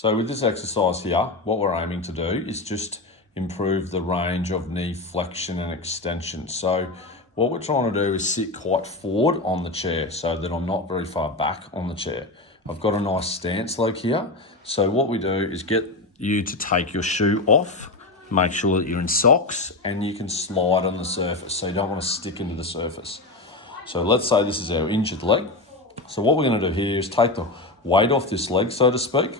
So with this exercise here, what we're aiming to do is just improve the range of knee flexion and extension. So what we're trying to do is sit quite forward on the chair so that I'm not very far back on the chair. I've got a nice stance leg here. So what we do is get you to take your shoe off, make sure that you're in socks, and you can slide on the surface. So you don't want to stick into the surface. So let's say this is our injured leg. So what we're going to do here is take the weight off this leg, so to speak.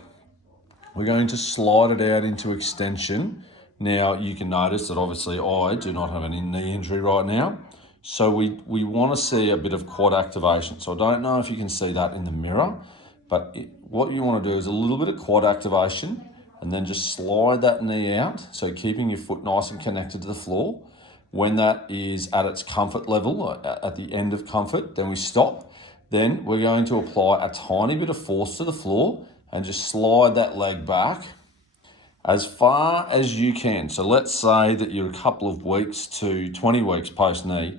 We're going to slide it out into extension. Now you can notice that obviously I do not have any knee injury right now. So we want to see a bit of quad activation. So I don't know if you can see that in the mirror, but what you want to do is a little bit of quad activation and then just slide that knee out. So keeping your foot nice and connected to the floor. When that is at its comfort level, at the end of comfort, then we stop. Then we're going to apply a tiny bit of force to the floor and just slide that leg back as far as you can. So let's say that you're a couple of weeks to 20 weeks post-knee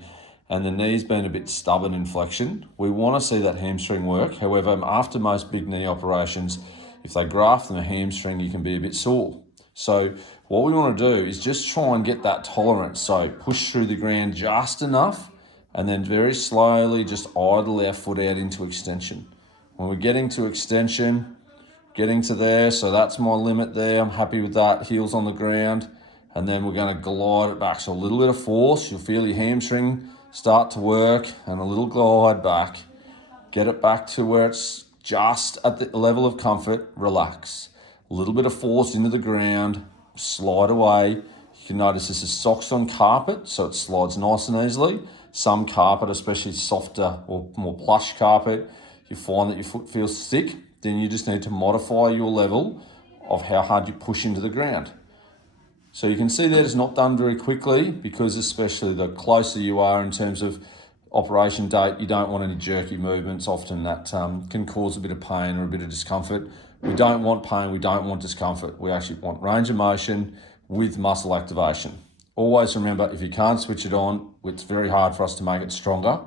and the knee's been a bit stubborn in flexion. We want to see that hamstring work. However, after most big knee operations, if they graft the hamstring, you can be a bit sore. So what we want to do is just try and get that tolerance. So push through the ground just enough and then very slowly just idle our foot out into extension. When we're getting to extension, getting to there, so that's my limit there. I'm happy with that, heels on the ground. And then we're going to glide it back. So a little bit of force, you'll feel your hamstring start to work and a little glide back. Get it back to where it's just at the level of comfort, relax. A little bit of force into the ground, slide away. You can notice this is socks on carpet, so it slides nice and easily. Some carpet, especially softer or more plush carpet, you find that your foot feels thick, then you just need to modify your level of how hard you push into the ground. So you can see that it's not done very quickly because especially the closer you are in terms of operation date, you don't want any jerky movements. Often that can cause a bit of pain or a bit of discomfort. We don't want pain, we don't want discomfort. We actually want range of motion with muscle activation. Always remember, if you can't switch it on, it's very hard for us to make it stronger.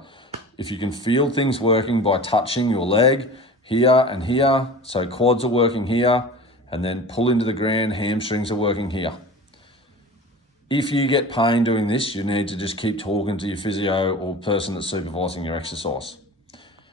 If you can feel things working by touching your leg here and here, so quads are working here, and then pull into the ground, hamstrings are working here. If you get pain doing this, you need to just keep talking to your physio or person that's supervising your exercise.